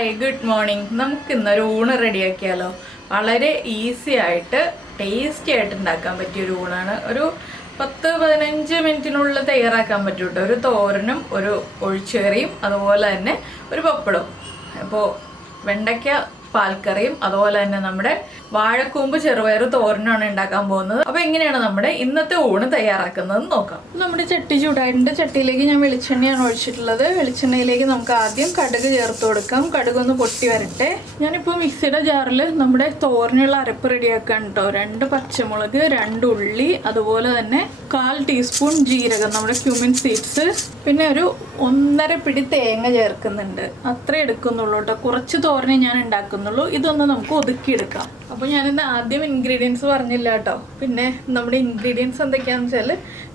Hi good morning. നമുക്ക് ഇന്നൊരു ഊണ് റെഡിയാക്കിയാലോ. വളരെ ഈസി ആയിട്ട് ടേസ്റ്റി ആയിട്ട് ഉണ്ടാക്കാൻ പറ്റിയൊരു ഊണാണ്. ഒരു 10-15 മിനിറ്റിനുള്ളിൽ തയ്യാറാക്കാൻ പറ്റും കേട്ടോ. ഒരു തോരനും ഒരു ഒഴിച്ചുകറിയും അതുപോലെ തന്നെ ഒരു പപ്പടവും. അപ്പോൾ വെണ്ടയ്ക്ക പാൽക്കറിയും അതുപോലെ തന്നെ നമ്മുടെ വാഴക്കൂമ്പ് ചെറുപയർ തോരനാണ് ഉണ്ടാക്കാൻ പോകുന്നത്. അപ്പോൾ എങ്ങനെയാണ് നമ്മുടെ ഇന്നത്തെ ഊണ് തയ്യാറാക്കുന്നത് നോക്കാം. നമ്മുടെ ചട്ടി ചൂടായിട്ടുണ്ട്. ചട്ടിയിലേക്ക് ഞാൻ വെളിച്ചെണ്ണയാണ് ഒഴിച്ചിട്ടുള്ളത്. വെളിച്ചെണ്ണയിലേക്ക് നമുക്ക് ആദ്യം കടുക് ചേർത്ത് കൊടുക്കാം. കടുക് ഒന്ന് പൊട്ടി വരട്ടെ. ഞാനിപ്പോൾ മിക്സിയുടെ ജാറിൽ നമ്മുടെ തോരനുള്ള അരപ്പ് റെഡിയാക്കാൻ കേട്ടോ. 2 പച്ചമുളക്, 2 ഉള്ളി, അതുപോലെ തന്നെ 1/4 ടീസ്പൂൺ ജീരകം, നമ്മുടെ ക്യൂമിൻ സീഡ്സ്, പിന്നെ ഒരു 1.5 പിടി തേങ്ങ ചേർക്കുന്നുണ്ട്. അത്രേ എടുക്കുന്നുള്ളൂ കേട്ടോ. കുറച്ച് തോരനെ ഞാൻ ഉണ്ടാക്കുന്നുള്ളൂ. ഇതൊന്ന് നമുക്ക് ഒതുക്കിയെടുക്കാം. അപ്പോൾ ഞാനിന്ന് ആദ്യം ഇൻഗ്രീഡിയൻസ് പറഞ്ഞില്ല കേട്ടോ. പിന്നെ നമ്മുടെ ഇൻഗ്രീഡിയൻസ് എന്തൊക്കെയാണെന്ന് വെച്ചാൽ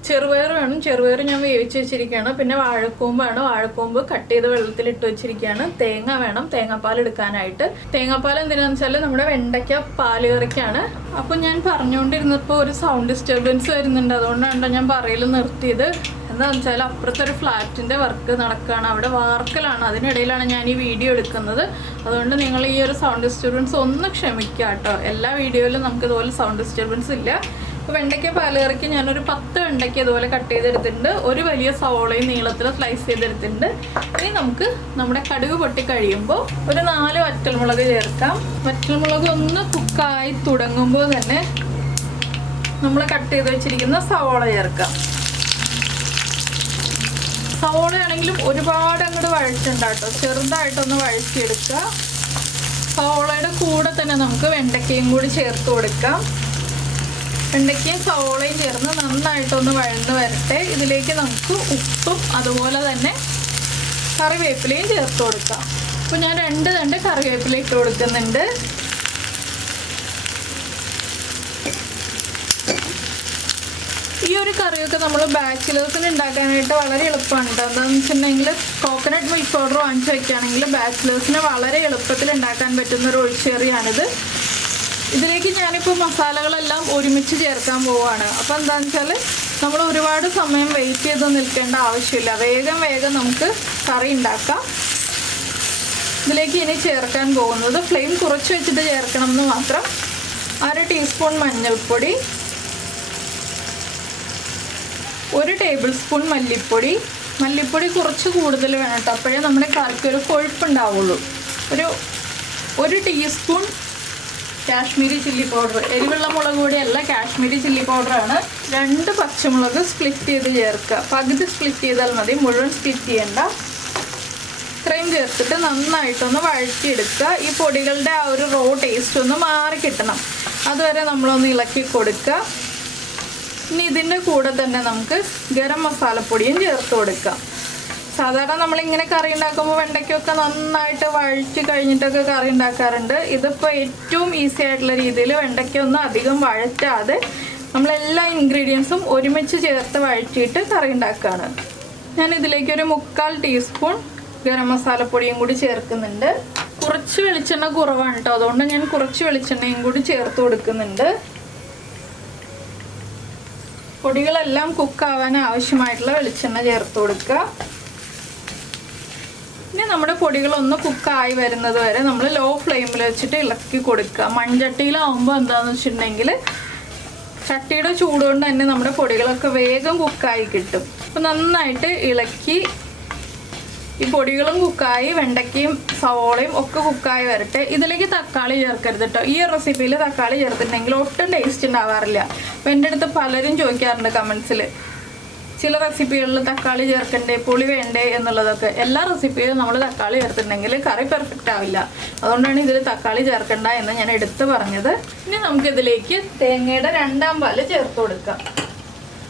ചെറുപയർ വേണം. ചെറുപയർ ഞാൻ വേവിച്ച് വെച്ചിരിക്കുകയാണ്. പിന്നെ വാഴക്കൂമ്പാണ്. വാഴക്കൂമ്പ് കട്ട് ചെയ്ത് വെള്ളത്തിലിട്ട് വെച്ചിരിക്കുകയാണ്. തേങ്ങ വേണം, തേങ്ങാപ്പാൽ എടുക്കാനായിട്ട്. തേങ്ങാപ്പാൽ എന്തിനാണെന്ന് വെച്ചാൽ നമ്മുടെ വെണ്ടയ്ക്ക പാല് കറിക്കാണ്. അപ്പോൾ ഞാൻ പറഞ്ഞുകൊണ്ടിരുന്നപ്പോൾ ഒരു സൗണ്ട് ഡിസ്റ്റർബൻസ് വരുന്നുണ്ട്. അതുകൊണ്ടാണ് ഞാൻ പറയൽ നിർത്തിയത്. എന്താണെന്ന് വെച്ചാൽ അപ്പുറത്തെ ഒരു ഫ്ലാറ്റിൻ്റെ വർക്ക് നടക്കുകയാണ്. അവിടെ വാർക്കലാണ്. അതിനിടയിലാണ് ഞാൻ ഈ വീഡിയോ എടുക്കുന്നത്. അതുകൊണ്ട് നിങ്ങൾ ഈ ഒരു സൗണ്ട് ഡിസ്റ്റർബൻസ് ഒന്ന് ക്ഷമിക്കുക കേട്ടോ. എല്ലാ വീഡിയോയിലും നമുക്ക് ഇതുപോലെ സൗണ്ട് ഡിസ്റ്റർബൻസ് ഇല്ല. അപ്പോൾ വെണ്ടയ്ക്ക പാലുകറിക്ക് ഞാനൊരു 10 വെണ്ടയ്ക്ക ഇതുപോലെ കട്ട് ചെയ്തെടുത്തിട്ടുണ്ട്. ഒരു വലിയ സവോളയും നീളത്തിൽ സ്ലൈസ് ചെയ്തെടുത്തിട്ടുണ്ട്. ഇനി നമുക്ക് നമ്മുടെ കടുക് പൊട്ടി കഴിയുമ്പോൾ ഒരു 4 വറ്റൽമുളക് ചേർക്കാം. വറ്റൽമുളക് ഒന്ന് കുക്കായി തുടങ്ങുമ്പോൾ തന്നെ നമ്മൾ കട്ട് ചെയ്ത് വെച്ചിരിക്കുന്ന സവോള ചേർക്കാം. സവോളയാണെങ്കിലും ഒരുപാട് അങ്ങോട്ട് വഴറ്റുണ്ടാട്ടോ. ചെറുതായിട്ടൊന്ന് വഴറ്റിയെടുക്കുക. സവോളയുടെ കൂടെ തന്നെ നമുക്ക് വെണ്ടയ്ക്കയും കൂടി ചേർത്ത് കൊടുക്കാം. വെണ്ടയ്ക്കയും സവോളയും ചേർന്ന് നന്നായിട്ടൊന്ന് വഴന്ന് വരട്ടെ. ഇതിലേക്ക് നമുക്ക് ഉപ്പും അതുപോലെ തന്നെ കറിവേപ്പിലയും ചേർത്ത് കൊടുക്കാം. അപ്പോൾ ഞാൻ 2 തണ്ട് കറിവേപ്പില ഇട്ട് കൊടുക്കുന്നുണ്ട്. ഈ ഒരു കറിയൊക്കെ നമ്മൾ ബാച്ചിലേഴ്സിന് ഉണ്ടാക്കാനായിട്ട് വളരെ എളുപ്പമാണ് കേട്ടോ. എന്താണെന്ന് വെച്ചിട്ടുണ്ടെങ്കിൽ കോക്കനട്ട് മിൽക്ക് പൗഡർ വാങ്ങിച്ച് വയ്ക്കുകയാണെങ്കിൽ ബാച്ചിലേഴ്സിന് വളരെ എളുപ്പത്തിൽ ഉണ്ടാക്കാൻ പറ്റുന്ന ഒരു ഒഴിച്ചുകറിയാണിത്. ഇതിലേക്ക് ഞാനിപ്പോൾ മസാലകളെല്ലാം ഒരുമിച്ച് ചേർക്കാൻ പോവുകയാണ്. അപ്പോൾ എന്താണെന്ന് വെച്ചാൽ നമ്മൾ ഒരുപാട് സമയം വെയിറ്റ് ചെയ്ത് നിൽക്കേണ്ട ആവശ്യമില്ല. വേഗം നമുക്ക് കറി ഉണ്ടാക്കാം. ഇതിലേക്ക് ഇനി ചേർക്കാൻ പോകുന്നത് ഫ്ലെയിം കുറച്ച് വെച്ചിട്ട് ചേർക്കണം എന്ന് മാത്രം. 1/2 ടീസ്പൂൺ മഞ്ഞൾപ്പൊടി, 1 ടേബിൾ സ്പൂൺ മല്ലിപ്പൊടി. മല്ലിപ്പൊടി കുറച്ച് കൂടുതൽ വേണം കേട്ടോ. അപ്പോഴേ നമ്മുടെ കറിക്ക് ഒരു കൊഴുപ്പുണ്ടാവുള്ളൂ. 1 ടീസ്പൂൺ കാശ്മീരി ചില്ലി പൗഡർ. എരിവുള്ള മുളക് പൊടിയല്ല, കാശ്മീരി ചില്ലി പൗഡറാണ്. 2 പച്ചമുളക് സ്പ്ലിറ്റ് ചെയ്ത് ചേർക്കുക. പകുതി സ്പ്ലിറ്റ് ചെയ്താൽ മതി, മുഴുവൻ സ്പ്ലിറ്റ് ചെയ്യേണ്ട. ഇത്രയും ചേർത്തിട്ട് നന്നായിട്ടൊന്ന് വഴറ്റിയെടുക്കുക. ഈ പൊടികളുടെ ആ ഒരു റോ ടേസ്റ്റ് ഒന്ന് മാറി കിട്ടണം. അതുവരെ നമ്മളൊന്ന് ഇളക്കി കൊടുക്കുക. ഇനി ഇതിൻ്റെ കൂടെ തന്നെ നമുക്ക് ഗരം മസാലപ്പൊടിയും ചേർത്ത് കൊടുക്കാം. സാധാരണ നമ്മളിങ്ങനെ കറി ഉണ്ടാക്കുമ്പോൾ വെണ്ടയ്ക്കൊക്കെ നന്നായിട്ട് വഴറ്റി കഴിഞ്ഞിട്ടൊക്കെ കറി ഉണ്ടാക്കാറുണ്ട്. ഇതിപ്പോൾ ഏറ്റവും ഈസി ആയിട്ടുള്ള രീതിയിൽ വെണ്ടയ്ക്ക ഒന്നും അധികം വഴറ്റാതെ നമ്മളെല്ലാ ഇൻഗ്രീഡിയൻസും ഒരുമിച്ച് ചേർത്ത് വഴറ്റിയിട്ട് കറി ഉണ്ടാക്കുകയാണ്. ഞാൻ ഇതിലേക്ക് ഒരു 3/4 ടീസ്പൂൺ ഗരം മസാലപ്പൊടിയും കൂടി ചേർക്കുന്നുണ്ട്. കുറച്ച് വെളിച്ചെണ്ണ കുറവാണ് കേട്ടോ. അതുകൊണ്ട് ഞാൻ കുറച്ച് വെളിച്ചെണ്ണയും കൂടി ചേർത്ത് കൊടുക്കുന്നുണ്ട്. പൊടികളെല്ലാം കുക്കാവാൻ ആവശ്യമായിട്ടുള്ള വെളിച്ചെണ്ണ ചേർത്ത് കൊടുക്കുക. ഇനി നമ്മുടെ പൊടികളൊന്ന് കുക്കായി വരുന്നത് വരെ നമ്മൾ ലോ ഫ്ലെയിമിൽ വെച്ചിട്ട് ഇളക്കി കൊടുക്കുക. മൺചട്ടിയിലാവുമ്പോൾ എന്താണെന്ന് വെച്ചിട്ടുണ്ടെങ്കിൽ ചട്ടിയുടെ ചൂടുകൊണ്ട് തന്നെ നമ്മുടെ പൊടികളൊക്കെ വേഗം കുക്കായി കിട്ടും. അപ്പോൾ നന്നായിട്ട് ഇളക്കി ഈ പൊടികളും കുക്കായി വെണ്ടയ്ക്കയും സവോളയും ഒക്കെ കുക്കായി വരട്ടെ. ഇതിലേക്ക് തക്കാളി ചേർക്കരുത് കേട്ടോ. ഈ റെസിപ്പിയിൽ തക്കാളി ചേർത്തിട്ടുണ്ടെങ്കിൽ ഒട്ടും ടേസ്റ്റ് ഉണ്ടാവാറില്ല. അപ്പോൾ എൻ്റെ അടുത്ത് പലരും ചോദിക്കാറുണ്ട് കമൻസിൽ, ചില റെസിപ്പികളിൽ തക്കാളി ചേർക്കണ്ടേ, പുളി വേണ്ടേ എന്നുള്ളതൊക്കെ. എല്ലാ റെസിപ്പിയിലും നമ്മൾ തക്കാളി ചേർത്തിട്ടുണ്ടെങ്കിൽ കറി പെർഫെക്റ്റ് ആവില്ല. അതുകൊണ്ടാണ് ഇതിൽ തക്കാളി ചേർക്കണ്ട എന്ന് ഞാൻ എടുത്ത് പറഞ്ഞത്. ഇനി നമുക്കിതിലേക്ക് തേങ്ങയുടെ 2ാം പാല് ചേർത്ത് കൊടുക്കാം.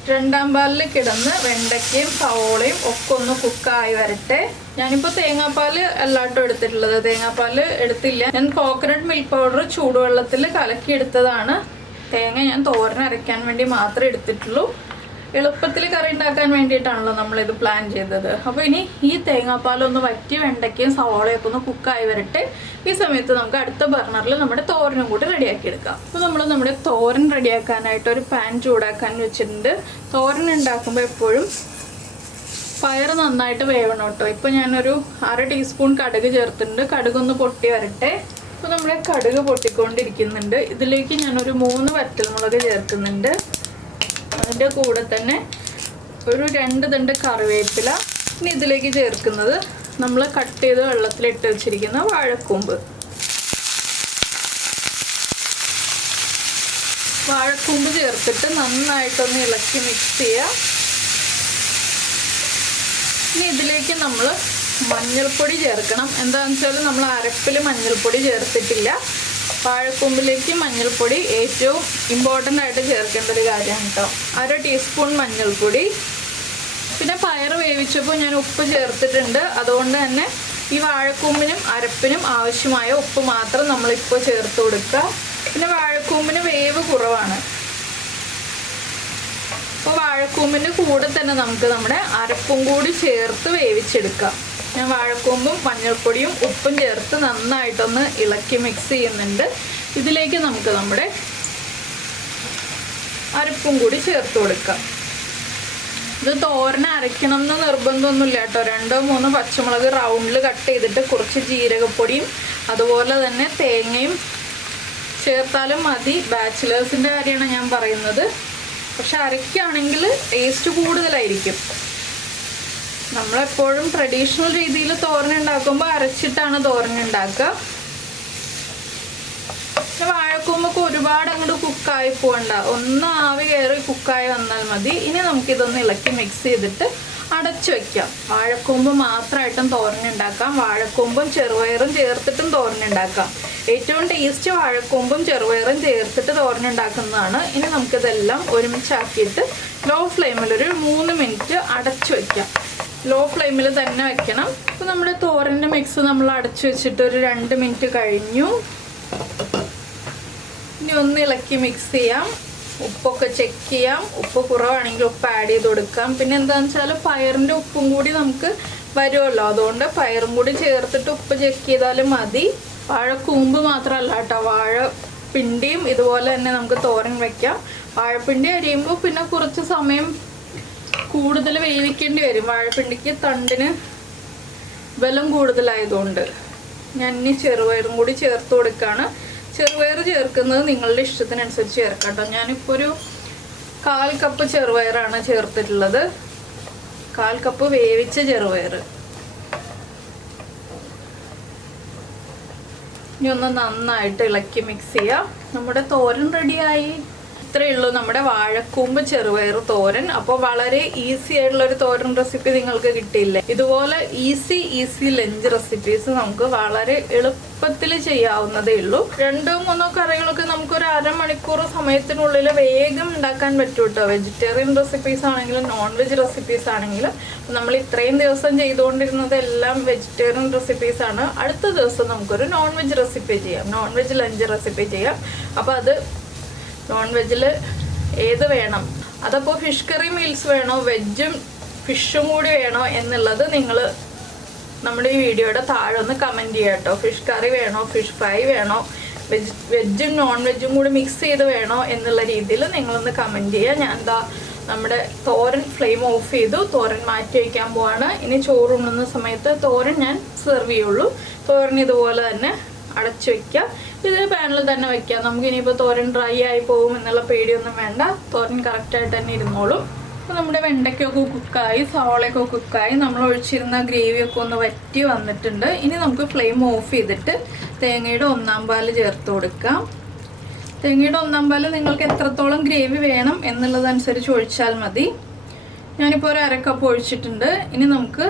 2ാം പാലിൽ കിടന്ന് വെണ്ടയ്ക്കയും സവോളയും ഒക്കെ ഒന്ന് കുക്കായി വരട്ടെ. ഞാനിപ്പോൾ തേങ്ങാപ്പാൽ എല്ലായിട്ടും എടുത്തിട്ടുള്ളത്. തേങ്ങാപ്പാൽ എടുത്തില്ല. ഞാൻ കോക്കനട്ട് മിൽക്ക് പൗഡർ ചൂടുവെള്ളത്തിൽ കലക്കി എടുത്തതാണ്. തേങ്ങ ഞാൻ തോരൻ അരയ്ക്കാൻ വേണ്ടി മാത്രമേ എടുത്തിട്ടുള്ളൂ. എളുപ്പത്തിൽ കറി ഉണ്ടാക്കാൻ വേണ്ടിയിട്ടാണല്ലോ നമ്മളിത് പ്ലാൻ ചെയ്തത്. അപ്പോൾ ഇനി ഈ തേങ്ങാപ്പാലൊന്ന് വറ്റി വെണ്ടയ്ക്കയും സവോളയൊക്കെ ഒന്ന് കുക്കായി വരട്ടെ. ഈ സമയത്ത് നമുക്ക് അടുത്ത ബർണറിൽ നമ്മുടെ തോരനും കൂടി റെഡിയാക്കി എടുക്കാം. അപ്പോൾ നമ്മൾ നമ്മുടെ തോരൻ റെഡിയാക്കാനായിട്ട് ഒരു പാൻ ചൂടാക്കാൻ വെച്ചിട്ടുണ്ട്. തോരൻ ഉണ്ടാക്കുമ്പോൾ എപ്പോഴും പയർ നന്നായിട്ട് വേവണം കേട്ടോ. ഇപ്പോൾ ഞാനൊരു 1/2 ടീസ്പൂൺ കടുക് ചേർത്തിട്ടുണ്ട്. കടുകൊന്ന് പൊട്ടി വരട്ടെ. ഇപ്പോൾ നമ്മുടെ കടുക് പൊട്ടിക്കൊണ്ടിരിക്കുന്നുണ്ട്. ഇതിലേക്ക് ഞാനൊരു 3 വറ്റൽമുളക് ചേർക്കുന്നുണ്ട്. അതിൻ്റെ കൂടെ തന്നെ ഒരു 2 തണ്ട് കറിവേപ്പില. ഇനി ഇതിലേക്ക് ചേർക്കുന്നത് നമ്മൾ കട്ട് ചെയ്ത് വെള്ളത്തിലിട്ട് വെച്ചിരിക്കുന്ന വാഴക്കൂമ്പ്. വാഴക്കൂമ്പ് ചേർത്തിട്ട് നന്നായിട്ടൊന്ന് ഇളക്കി മിക്സ് ചെയ്യുക. ഇനി ഇതിലേക്ക് നമ്മൾ മഞ്ഞൾപ്പൊടി ചേർക്കണം. എന്താണെന്ന് വെച്ചാൽ നമ്മൾ അരപ്പിൽ മഞ്ഞൾപ്പൊടി ചേർത്തിട്ടില്ല. വാഴക്കൂമ്പിലേക്ക് മഞ്ഞൾപ്പൊടി ഏറ്റവും ഇമ്പോർട്ടൻ്റ് ആയിട്ട് ചേർക്കേണ്ട ഒരു കാര്യമാണ് കേട്ടോ. 1/2 ടീസ്പൂൺ മഞ്ഞൾപ്പൊടി. പിന്നെ പയർ വേവിച്ചപ്പോൾ ഞാൻ ഉപ്പ് ചേർത്തിട്ടുണ്ട്. അതുകൊണ്ട് തന്നെ ഈ വാഴക്കൂമ്പിനും അരപ്പിനും ആവശ്യമായ ഉപ്പ് മാത്രം നമ്മളിപ്പോൾ ചേർത്ത് കൊടുക്കുക. പിന്നെ വാഴക്കൂമ്പിന് വേവ് കുറവാണ്. അപ്പോൾ വാഴക്കൂമ്പിൻ്റെ കൂടെ തന്നെ നമുക്ക് നമ്മുടെ അരപ്പും കൂടി ചേർത്ത് വേവിച്ചെടുക്കാം. ഞാൻ വാഴക്കൂമ്പും മഞ്ഞൾപ്പൊടിയും ഉപ്പും ചേർത്ത് നന്നായിട്ടൊന്ന് ഇളക്കി മിക്സ് ചെയ്യുന്നുണ്ട്. ഇതിലേക്ക് നമുക്ക് നമ്മുടെ അരപ്പും കൂടി ചേർത്ത് കൊടുക്കാം. ഇത് തോരൻ അരയ്ക്കണം എന്ന് നിർബന്ധമൊന്നുമില്ല കേട്ടോ. 2-3 പച്ചമുളക് റൗണ്ടിൽ കട്ട് ചെയ്തിട്ട് കുറച്ച് ജീരകപ്പൊടിയും അതുപോലെ തന്നെ തേങ്ങയും ചേർത്താലും മതി. ബാച്ചിലേഴ്സിൻ്റെ കാര്യമാണ് ഞാൻ പറയുന്നത്. പക്ഷെ അരയ്ക്കുകയാണെങ്കിൽ ടേസ്റ്റ് കൂടുതലായിരിക്കും. നമ്മളെപ്പോഴും ട്രഡീഷണൽ രീതിയിൽ തോരൻ ഉണ്ടാക്കുമ്പോൾ അരച്ചിട്ടാണ് തോരൻ ഉണ്ടാക്കുക. പക്ഷെ വാഴക്കൂമ്പൊക്കെ ഒരുപാട് അങ്ങോട്ട് കുക്കായി പോകണ്ട. ഒന്ന് ആവി കയറി കുക്കായി വന്നാൽ മതി. ഇനി നമുക്കിതൊന്ന് ഇളക്കി മിക്സ് ചെയ്തിട്ട് അടച്ചു വയ്ക്കാം. വാഴക്കൂമ്പ് മാത്രമായിട്ടും തോരനുണ്ടാക്കാം. വാഴക്കൂമ്പും ചെറുപയറും ചേർത്തിട്ടും തോരനുണ്ടാക്കാം. ഏറ്റവും ടേസ്റ്റ് വാഴക്കൂമ്പും ചെറുപയറും ചേർത്തിട്ട് തോരനുണ്ടാക്കുന്നതാണ്. ഇനി നമുക്കിതെല്ലാം ഒരുമിച്ചാക്കിയിട്ട് ലോ ഫ്ലെയിമിൽ ഒരു 3 മിനിറ്റ് അടച്ചു വയ്ക്കാം. ലോ ഫ്ലെയിമിൽ തന്നെ വെക്കണം. അപ്പോൾ നമ്മുടെ തോരൻ്റെ മിക്സ് നമ്മൾ അടച്ചു വെച്ചിട്ട് ഒരു 2 മിനിറ്റ് കഴിഞ്ഞു. ഇനി ഒന്ന് ഇളക്കി മിക്സ് ചെയ്യാം. ഉപ്പൊക്കെ ചെക്ക് ചെയ്യാം. ഉപ്പ് കുറവാണെങ്കിൽ ഉപ്പ് ആഡ് ചെയ്ത് കൊടുക്കാം. പിന്നെ എന്താണെന്ന് വെച്ചാൽ പയറിൻ്റെ ഉപ്പും കൂടി നമുക്ക് വരുമല്ലോ. അതുകൊണ്ട് പയറും കൂടി ചേർത്തിട്ട് ഉപ്പ് ചെക്ക് ചെയ്താലും മതി. വാഴക്കൂമ്പ് മാത്രമല്ല കേട്ടോ, വാഴപ്പിണ്ടിയും ഇതുപോലെ തന്നെ നമുക്ക് തോരൻ വയ്ക്കാം. വാഴപ്പിണ്ടി അരിയുമ്പോൾ പിന്നെ കുറച്ച് സമയം കൂടുതൽ വേവിക്കേണ്ടി വരും. വാഴപ്പിണ്ടിക്ക് തണ്ടിന് ബലം കൂടുതലായതുകൊണ്ട്. ഞാൻ ഇനി ചെറുപയറും കൂടി ചേർത്ത് കൊടുക്കുകയാണ്. ചെറുപയർ ചേർക്കുന്നത് നിങ്ങളുടെ ഇഷ്ടത്തിനനുസരിച്ച് ചേർക്കാം കേട്ടോ. ഞാനിപ്പോൾ ഒരു 1/4 കപ്പ് ചെറുപയറാണ് ചേർത്തിട്ടുള്ളത്. 1/4 കപ്പ് വേവിച്ച ചെറുപയർ. ഇനി ഒന്ന് നന്നായിട്ട് ഇളക്കി മിക്സ് ചെയ്യാം. നമ്മുടെ തോരൻ റെഡിയായി. ഇത്രയേ ഉള്ളൂ നമ്മുടെ വാഴക്കൂമ്പ് ചെറുപയർ തോരൻ. അപ്പോൾ വളരെ ഈസി ആയിട്ടുള്ളൊരു തോരൻ റെസിപ്പി നിങ്ങൾക്ക് കിട്ടിയില്ലേ? ഇതുപോലെ ഈസി ലഞ്ച് റെസിപ്പീസ് നമുക്ക് വളരെ എളുപ്പത്തിൽ ചെയ്യാവുന്നതേ ഉള്ളൂ. 2-3 കറികളൊക്കെ നമുക്കൊരു 1/2 മണിക്കൂർ സമയത്തിനുള്ളിൽ വേഗം ഉണ്ടാക്കാൻ പറ്റും കേട്ടോ. വെജിറ്റേറിയൻ റെസിപ്പീസ് ആണെങ്കിലും നോൺ വെജ് റെസിപ്പീസ് ആണെങ്കിലും നമ്മൾ ഇത്രയും ദിവസം ചെയ്തുകൊണ്ടിരുന്നത് എല്ലാം വെജിറ്റേറിയൻ റെസിപ്പീസാണ്. അടുത്ത ദിവസം നമുക്കൊരു നോൺ വെജ് റെസിപ്പി ചെയ്യാം, നോൺ വെജ് ലഞ്ച് റെസിപ്പി ചെയ്യാം. അപ്പോൾ അത് നോൺ വെജിൽ ഏത് വേണം, അതപ്പോൾ ഫിഷ് കറി മീൽസ് വേണോ വെജും ഫിഷും കൂടി വേണോ എന്നുള്ളത് നിങ്ങൾ നമ്മുടെ ഈ വീഡിയോയുടെ താഴെ ഒന്ന് കമൻറ്റ് ചെയ്യാം കേട്ടോ. ഫിഷ് കറി വേണോ, ഫിഷ് ഫ്രൈ വേണോ, വെജും നോൺ വെജും കൂടി മിക്സ് ചെയ്ത് വേണോ എന്നുള്ള രീതിയിൽ നിങ്ങളൊന്ന് കമൻറ്റ് ചെയ്യുക. ഞാൻ എന്താ നമ്മുടെ തോരൻ ഫ്ലെയിം ഓഫ് ചെയ്തു. തോരൻ മാറ്റി വയ്ക്കാൻ പോവാണ്. ഇനി ചോറുണ്ണുന്ന സമയത്ത് തോരൻ ഞാൻ സെർവ് ചെയ്യുള്ളൂ. തോരൻ ഇതുപോലെ തന്നെ അടച്ചു വയ്ക്കുക. ഇത് പാനിൽ തന്നെ വയ്ക്കാം. നമുക്ക് ഇനിയിപ്പോൾ തോരൻ ഡ്രൈ ആയി പോകും എന്നുള്ള പേടിയൊന്നും വേണ്ട. തോരൻ കറക്റ്റായിട്ട് തന്നെ ഇരുന്നോളും. അപ്പോൾ നമ്മുടെ വെണ്ടയ്ക്കൊക്കെ കുക്കായി, സവാളയൊക്കെ കുക്കായി, നമ്മൾ ഒഴിച്ചിരുന്ന ഗ്രേവിയൊക്കെ ഒന്ന് വറ്റി വന്നിട്ടുണ്ട്. ഇനി നമുക്ക് ഫ്ലെയിം ഓഫ് ചെയ്തിട്ട് തേങ്ങയുടെ 1/4 പാല് ചേർത്ത് കൊടുക്കാം. തേങ്ങയുടെ 1/4 പാല് നിങ്ങൾക്ക് എത്രത്തോളം ഗ്രേവി വേണം എന്നുള്ളതനുസരിച്ച് ഒഴിച്ചാൽ മതി. ഞാനിപ്പോൾ ഒരു 1/2 കപ്പ് ഒഴിച്ചിട്ടുണ്ട്. ഇനി നമുക്ക്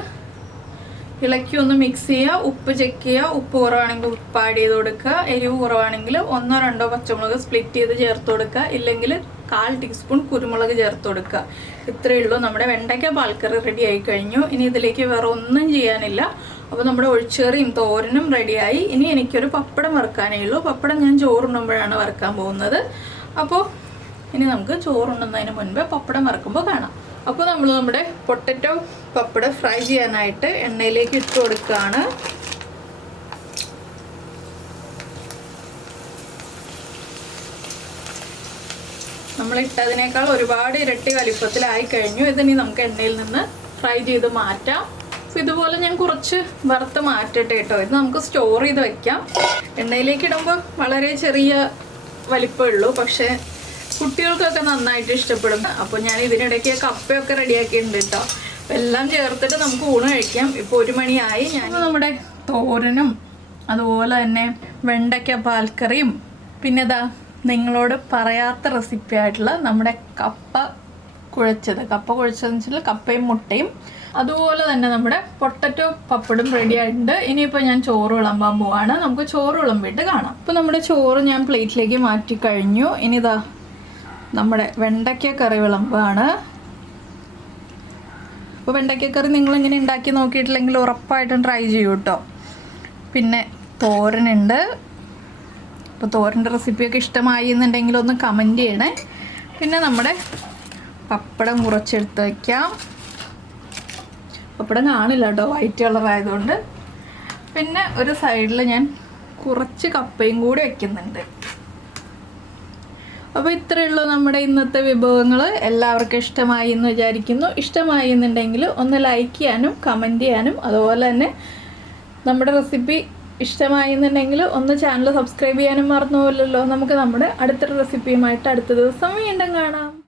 ഇളക്കി ഒന്ന് മിക്സ് ചെയ്യുക. ഉപ്പ് ചെക്ക് ചെയ്യുക. ഉപ്പ് കുറവാണെങ്കിൽ ഉപ്പ് ആഡ് ചെയ്ത് കൊടുക്കുക. എരിവ് കുറവാണെങ്കിൽ 1-2 പച്ചമുളക് സ്പ്ലിറ്റ് ചെയ്ത് ചേർത്ത് കൊടുക്കുക. ഇല്ലെങ്കിൽ 1/4 ടീസ്പൂൺ കുരുമുളക് ചേർത്ത് കൊടുക്കുക. ഇത്രയേ ഉള്ളൂ. നമ്മുടെ വെണ്ടയ്ക്ക പാൽക്കറി റെഡി ആയി കഴിഞ്ഞു. ഇനി ഇതിലേക്ക് വേറെ ഒന്നും ചെയ്യാനില്ല. അപ്പോൾ നമ്മുടെ ഒഴിച്ചേറിയും തോരനും റെഡിയായി. ഇനി എനിക്കൊരു പപ്പടം വറുക്കാനേ ഉള്ളൂ. പപ്പടം ഞാൻ ചോറുണ്ണുമ്പോഴാണ് വറുക്കാൻ പോകുന്നത്. അപ്പോൾ ഇനി നമുക്ക് ചോറുണ്ണുന്നതിന് മുൻപ് പപ്പടം വറുക്കുമ്പോൾ കാണാം. അപ്പോൾ നമ്മൾ നമ്മുടെ പൊട്ടറ്റോ പപ്പടം ഫ്രൈ ചെയ്യാനായിട്ട് എണ്ണയിലേക്ക് ഇട്ട് കൊടുക്കുകയാണ്. നമ്മളിട്ടതിനേക്കാൾ ഒരുപാട് ഇരട്ടി വലിപ്പത്തിലായി കഴിഞ്ഞു. ഇതിനി നമുക്ക് എണ്ണയിൽ നിന്ന് ഫ്രൈ ചെയ്ത് മാറ്റാം. അപ്പോൾ ഇതുപോലെ ഞാൻ കുറച്ച് വറുത്ത് മാറ്റട്ടെ കേട്ടോ. ഇത് നമുക്ക് സ്റ്റോർ ചെയ്ത് വെക്കാം. എണ്ണയിലേക്ക് ഇടുമ്പോൾ വളരെ ചെറിയ വലിപ്പമേ ഉള്ളൂ, പക്ഷേ കുട്ടികൾക്കൊക്കെ നന്നായിട്ട് ഇഷ്ടപ്പെടും. അപ്പോൾ ഞാൻ ഇതിനിടയ്ക്ക് കപ്പയൊക്കെ റെഡിയാക്കിയിട്ടുണ്ട് കേട്ടോ. അപ്പോൾ എല്ലാം ചേർത്തിട്ട് നമുക്ക് ഊണ് കഴിക്കാം. ഇപ്പോൾ 1 മണിയായി. ഞാൻ നമ്മുടെ തോരനും അതുപോലെ തന്നെ വെണ്ടയ്ക്ക പാൽക്കറിയും പിന്നെ ഇതാ നിങ്ങളോട് പറയാത്ത റെസിപ്പി ആയിട്ടുള്ള നമ്മുടെ കപ്പ കുഴച്ചതെന്ന് വെച്ചാൽ കപ്പയും മുട്ടയും, അതുപോലെ തന്നെ നമ്മുടെ പൊട്ടറ്റോ പപ്പടും റെഡി ആയിട്ടുണ്ട്. ഇനിയിപ്പോൾ ഞാൻ ചോറ് വിളമ്പാൻ പോവാണ്. നമുക്ക് ചോറ് വിളമ്പിയിട്ട് കാണാം. ഇപ്പോൾ നമ്മുടെ ചോറ് ഞാൻ പ്ലേറ്റിലേക്ക് മാറ്റി കഴിഞ്ഞു. ഇനി ഇതാ നമ്മുടെ വെണ്ടയ്ക്ക കറി വിളമ്പാണ്. അപ്പോൾ വെണ്ടയ്ക്ക കറി നിങ്ങളിങ്ങനെ ഉണ്ടാക്കി നോക്കിയിട്ടില്ലെങ്കിൽ ഉറപ്പായിട്ടും ട്രൈ ചെയ്യൂ കേട്ടോ. പിന്നെ തോരനുണ്ട്. അപ്പോൾ തോരൻ്റെ റെസിപ്പിയൊക്കെ ഇഷ്ടമായി എന്നുണ്ടെങ്കിൽ ഒന്ന് കമൻറ്റ് ചെയ്യണേ. പിന്നെ നമ്മുടെ പപ്പടം കുറച്ചെടുത്ത് വയ്ക്കാം. പപ്പടം കാണില്ല കേട്ടോ, വൈറ്റ് കളർ ആയതുകൊണ്ട്. പിന്നെ ഒരു സൈഡിൽ ഞാൻ കുറച്ച് കപ്പയും കൂടി വയ്ക്കുന്നുണ്ട്. അപ്പോൾ ഇത്രയേ ഉള്ളൂ നമ്മുടെ ഇന്നത്തെ വിഭവങ്ങൾ. എല്ലാവർക്കും ഇഷ്ടമായി എന്ന് വിചാരിക്കുന്നു. ഇഷ്ടമായി എന്നുണ്ടെങ്കിൽ ഒന്ന് ലൈക്ക് ചെയ്യാനും കമൻറ്റ് ചെയ്യാനും, അതുപോലെ തന്നെ നമ്മുടെ റെസിപ്പി ഇഷ്ടമായി എന്നുണ്ടെങ്കിൽ ഒന്ന് ചാനൽ സബ്സ്ക്രൈബ് ചെയ്യാനും മറന്നു പോലല്ലോ. നമുക്ക് നമ്മുടെ അടുത്തൊരു റെസിപ്പിയുമായിട്ട് അടുത്ത ദിവസം വീണ്ടും കാണാം.